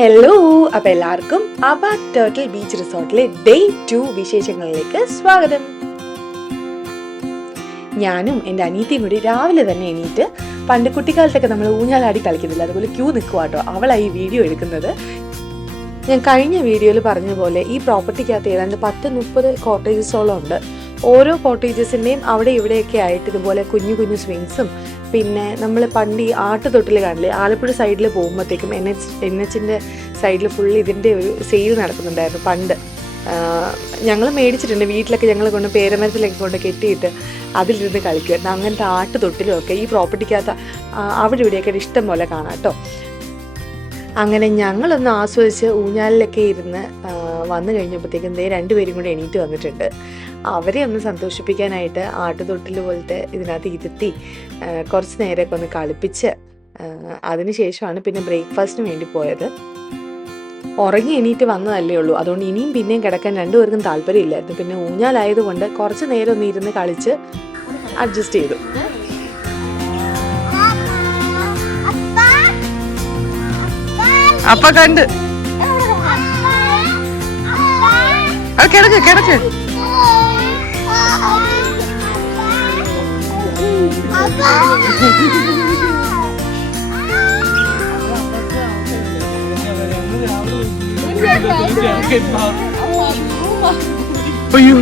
Hello, അപ്പോൾ എല്ലാവർക്കും അബാക് turtle beach റിസോർട്ടിലെ day 2 വിശേഷങ്ങളിലേക്ക് സ്വാഗതം. ഞാനും എൻ്റെ അനിയത്തിയും കൂടി രാവിലെ തന്നെ എണീറ്റ്, പണ്ട് കുട്ടിക്കാലത്തൊക്കെ നമ്മൾ ഊഞ്ഞാലാടി കളിക്കുന്നില്ല, അതുപോലെ ക്യൂ നിൽക്കുക കേട്ടോ. അവളായി ഈ വീഡിയോ എടുക്കുന്നത്. ഞാൻ കഴിഞ്ഞ വീഡിയോയിൽ പറഞ്ഞ പോലെ ഈ പ്രോപ്പർട്ടിക്കകത്ത് ഏതാണ്ട് 10-30 കോട്ടേജസോളം ഉണ്ട്. ഓരോ കോട്ടേജസിൻ്റെയും അവിടെ ഇവിടെയൊക്കെ ആയിട്ട് ഇതുപോലെ കുഞ്ഞു കുഞ്ഞു സ്വിങ്സും, പിന്നെ നമ്മൾ പണ്ട് ഈ ആട്ടുതൊട്ടിൽ കാണില്ലേ, ആലപ്പുഴ സൈഡിൽ പോകുമ്പോഴത്തേക്കും NH-ൻ്റെ സൈഡിൽ ഫുൾ ഇതിൻ്റെ ഒരു സെയിൽ നടക്കുന്നുണ്ടായിരുന്നു പണ്ട്. ഞങ്ങൾ മേടിച്ചിട്ടുണ്ട്, വീട്ടിലൊക്കെ ഞങ്ങൾ കൊണ്ട് പേരമരത്തിലൊക്കെ കൊണ്ട് കെട്ടിയിട്ട് അതിലിരുന്ന് കളിക്കുമായിരുന്നു. അങ്ങനത്തെ ആട്ടുതൊട്ടിലുമൊക്കെ ഈ പ്രോപ്പർട്ടിക്കകത്ത് അവിടെ ഇവിടെയൊക്കെ ഇഷ്ടം പോലെ കാണാം കേട്ടോ. അങ്ങനെ ഞങ്ങളൊന്ന് ആസ്വദിച്ച് ഊഞ്ഞാലിലൊക്കെ ഇരുന്ന് വന്നു കഴിഞ്ഞപ്പോഴത്തേക്കും രണ്ടുപേരും കൂടി എണീറ്റ് വന്നിട്ടുണ്ട്. അവരെ ഒന്ന് സന്തോഷിപ്പിക്കാനായിട്ട് ആട്ടുതൊട്ടിൽ പോലത്തെ ഇതിനകത്ത് ഇരുത്തി കുറച്ച് നേരമൊക്കെ ഒന്ന് കളിപ്പിച്ച് അതിനുശേഷമാണ് പിന്നെ ബ്രേക്ക്ഫാസ്റ്റിന് വേണ്ടി പോയത്. ഉറങ്ങി എണീറ്റ് വന്നതല്ലേ ഉള്ളൂ, അതുകൊണ്ട് ഇനിയും പിന്നെയും കിടക്കാൻ രണ്ടുപേർക്കും താല്പര്യമില്ലായിരുന്നു. പിന്നെ ഊഞ്ഞാലായതുകൊണ്ട് കുറച്ച് നേരം ഒന്ന് ഇരുന്ന് കളിച്ച് അഡ്ജസ്റ്റ് ചെയ്തു. അപ്പ കണ്ട് കിടക്ക് കിടക്ക്. അയ്യോ,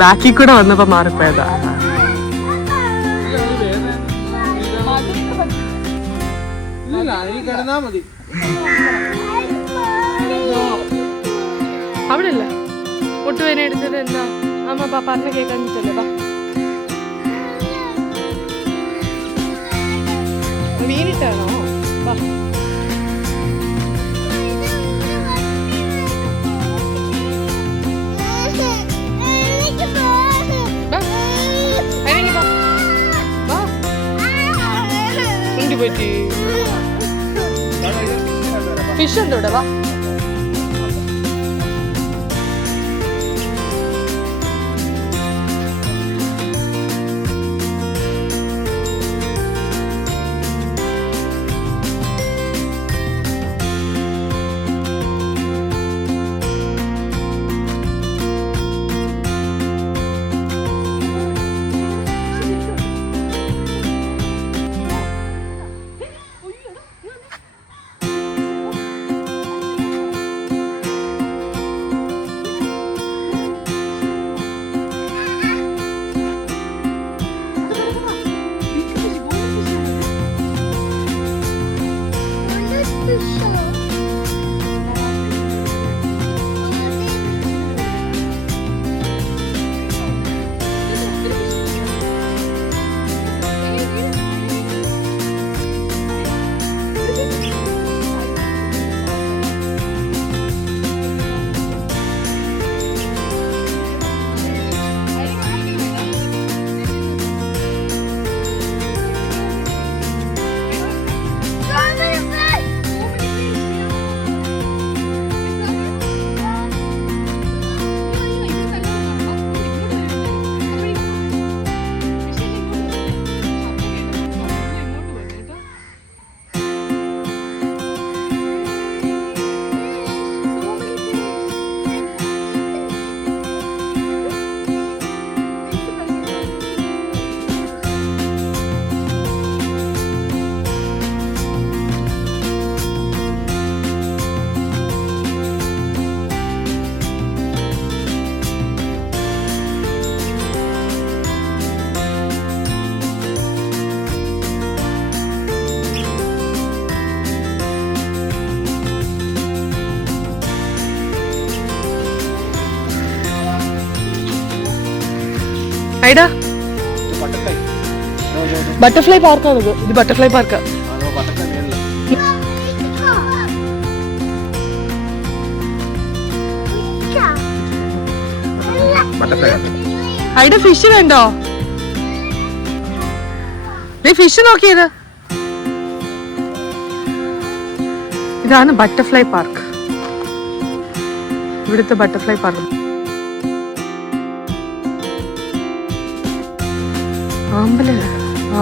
ബാക്കി കൂടെ വന്നപ്പോ മാറിപ്പോയതാ. അവിടെ അല്ല ഒട്ടുവേന എടുത്തത് എന്താ അമ്മ പറഞ്ഞ കേൾക്കാൻ പറ്റല്ലേ. വീണിട്ടാണോ? ഫിഷ് ഉണ്ട് ഇവിടെ, വാ. ബട്ടർഫ്ലൈ പാർക്കാണ് ഇത് ബട്ടർഫ്ലൈ പാർക്കാ. അവിടെ ഫിഷ് വേണ്ടോ? ഫിഷ് നോക്കിയത് ഇതാണ് ബട്ടർഫ്ലൈ പാർക്ക്. ഇവിടുത്തെ ബട്ടർഫ്ലൈ പാർക്ക്.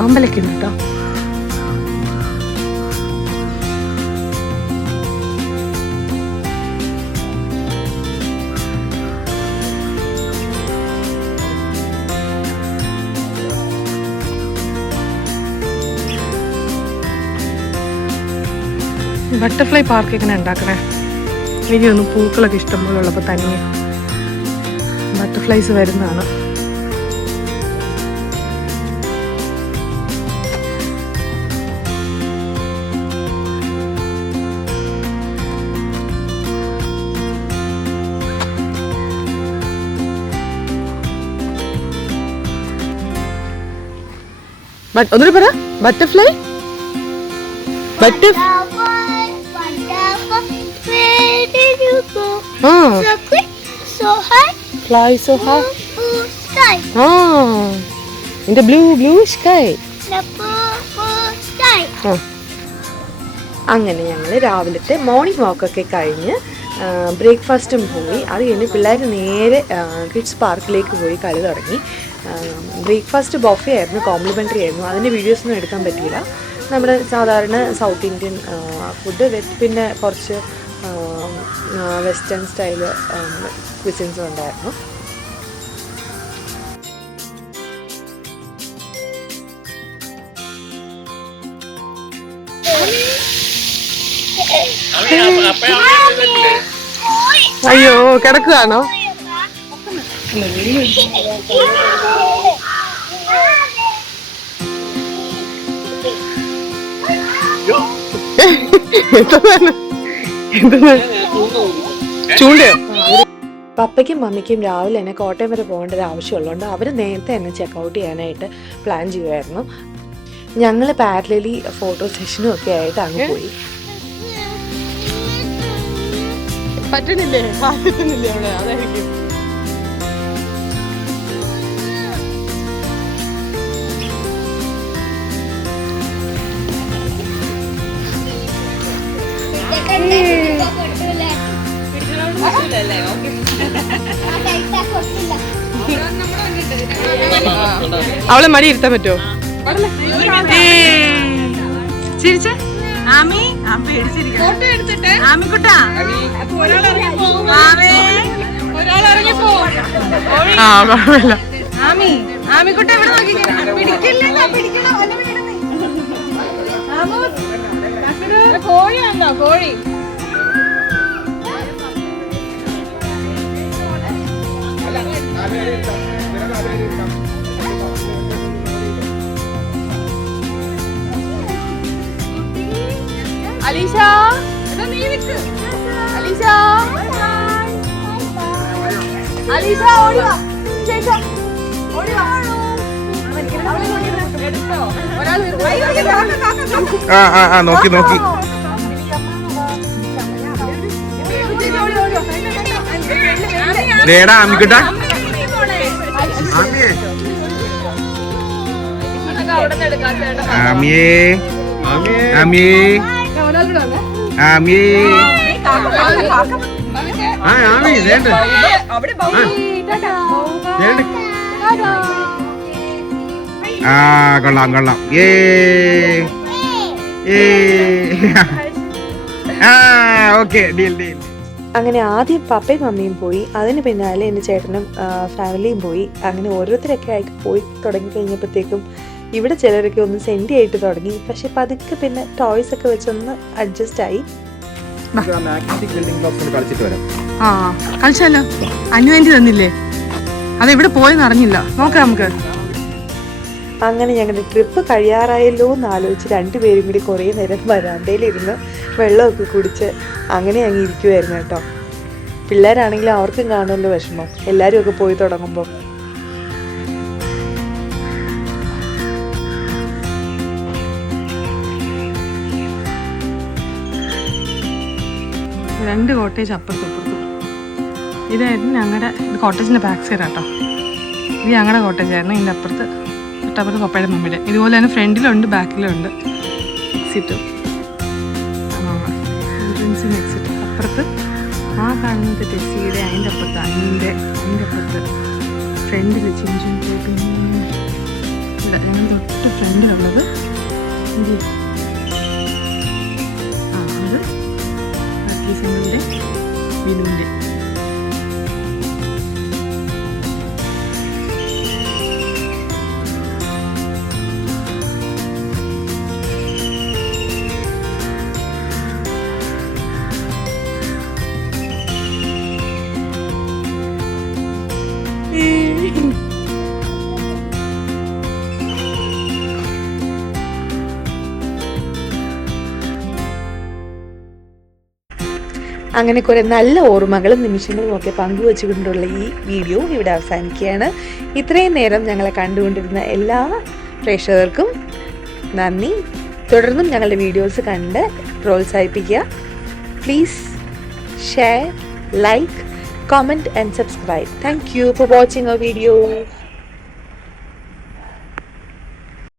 ആമ്പലൊക്കെ ഉണ്ട് കേട്ടോ. ബട്ടർഫ്ലൈ പാർക്ക് എങ്ങനെ ഉണ്ടാക്കണേ? എനിക്കൊന്ന് പൂക്കളൊക്കെ ഇഷ്ടംപോലെ ഉള്ളപ്പോൾ തനിയെ ബട്ടർഫ്ലൈസ് വരുന്നതാണ്. ഒന്നുകൂടി പറ. Butterfly fly so high sky in the blue sky. അങ്ങനെ ഞങ്ങൾ രാവിലത്തെ മോർണിംഗ് വാക്കൊക്കെ കഴിഞ്ഞ് ബ്രേക്ക്ഫാസ്റ്റും പോയി. അത് കഴിഞ്ഞ് പിള്ളേർ നേരെ കിഡ്സ് പാർക്കിലേക്ക് പോയി കളി തുടങ്ങി. ബ്രേക്ക്ഫാസ്റ്റ് ബൊഫേ ആയിരുന്നു, കോംപ്ലിമെൻ്ററി ആയിരുന്നു. അതിൻ്റെ വീഡിയോസൊന്നും എടുക്കാൻ പറ്റിയില്ല. നമ്മുടെ സാധാരണ സൗത്ത് ഇന്ത്യൻ ഫുഡ് പിന്നെ കുറച്ച് വെസ്റ്റേൺ സ്റ്റൈല് ക്വിസിൻസും ഉണ്ടായിരുന്നു. അയ്യോ കിടക്കുകയാണോ? ചൂണ്ടയോ? പപ്പയ്ക്കും മമ്മിക്കും രാവിലെ തന്നെ കോട്ടയം വരെ പോകേണ്ട ഒരു ആവശ്യമുള്ളതുകൊണ്ട് അവർ നേരത്തെ തന്നെ ചെക്കൗട്ട് ചെയ്യാനായിട്ട് പ്ലാൻ ചെയ്യുമായിരുന്നു. ഞങ്ങൾ പാരലലി ഫോട്ടോ സെഷനും ഒക്കെ ആയിട്ട് അങ്ങ് പോയി. പറ്റുന്നില്ലേ? പറ്റുന്നില്ലേ അവിടെ? അതായിരിക്കും. അവളെ മടി ഇരുത്താൻ പറ്റുമോ? ചിരിച്ച കോഴിയാണോ? കോഴി അലീഷ, അലീഷ, അലീഷ ഓടിവാ, ഓടിവാ. നോക്കി നോക്കി നേടാ അമ്മിക്കുട്ട. ആമിയേ ആമിയേ ആമിയേ ആമി വേണ്ട. കൊള്ളാം കൊള്ളാം. Okay deal deal. അങ്ങനെ ആദ്യം പപ്പയും മമ്മിയും പോയി, അതിന് പിന്നാലെ എൻ്റെ ചേട്ടനും ഫാമിലിയും പോയി. അങ്ങനെ ഓരോരുത്തരൊക്കെ ആയി പോയി തുടങ്ങി കഴിഞ്ഞപ്പോഴത്തേക്കും ഇവിടെ ചിലരൊക്കെ ഒന്ന് സെൻറ്റി ആയിട്ട് തുടങ്ങി. പക്ഷെ പതുക്കെ പിന്നെ ടോയ്സ് ഒക്കെ വെച്ചൊന്ന് അഡ്ജസ്റ്റ് ആയി. കളിച്ചാലോ? അനുവേണ്ടി തന്നില്ലേ? അതെവിടെ പോയെന്ന് അറിഞ്ഞില്ല. നോക്കാം നമുക്ക്. അങ്ങനെ ഞങ്ങളുടെ ട്രിപ്പ് കഴിയാറായല്ലോ എന്ന് ആലോചിച്ച് രണ്ടുപേരും കൂടി കുറേ നേരം വരാന്തയിലിരുന്ന് വെള്ളമൊക്കെ കുടിച്ച് അങ്ങനെ അങ്ങ് ഇരിക്കുമായിരുന്നു കേട്ടോ. പിള്ളേരാണെങ്കിലും അവർക്കും കാണുമല്ലോ വിഷമം, എല്ലാവരും ഒക്കെ പോയി തുടങ്ങുമ്പോൾ. രണ്ട് കോട്ടേജ് അപ്പുറത്തും ഇപ്പുറത്തും. ഇതായിരുന്നു ഞങ്ങളുടെ കോട്ടേജിൻ്റെ ബാക്ക് സൈഡ് കേട്ടോ. ഇത് ഞങ്ങളുടെ കോട്ടേജായിരുന്നു. ഇതിൻ്റെ അപ്പുറത്ത് തൊട്ടപ്പുറത്ത് പപ്പയുടെ മമ്മിയുടെ. ഇതുപോലെ തന്നെ ഫ്രണ്ടിലുണ്ട് ബാക്കിലുണ്ട് എക്സിറ്റും. എൻട്രൻസിന് എക്സിറ്റ്. അപ്പുറത്ത് ആ കാണുന്നത് ടെസ്സിയുടെ അതിൻ്റെ അപ്പുറത്ത് അതിൻ്റെ അപ്പുറത്ത് ഫ്രണ്ടിൽ ചിഞ്ചും പിന്നെ ഇല്ല ഞങ്ങൾ തൊട്ട് ഫ്രണ്ടിലുള്ളത് അത് അക്കീസമ്മയുടെ വിനുവിൻ്റെ. അങ്ങനെ കുറേ നല്ല ഓർമ്മകളും നിമിഷങ്ങളും ഒക്കെ പങ്കുവച്ചുകൊണ്ടുള്ള ഈ വീഡിയോ ഇവിടെ അവസാനിക്കുകയാണ്. ഇത്രയും നേരം ഞങ്ങളെ കണ്ടുകൊണ്ടിരുന്ന എല്ലാ പ്രേക്ഷകർക്കും നന്ദി. തുടർന്നും ഞങ്ങളുടെ വീഡിയോസ് കണ്ട് പ്രോത്സാഹിപ്പിക്കുക. Please share, like, comment and subscribe. Thank you for watching our video.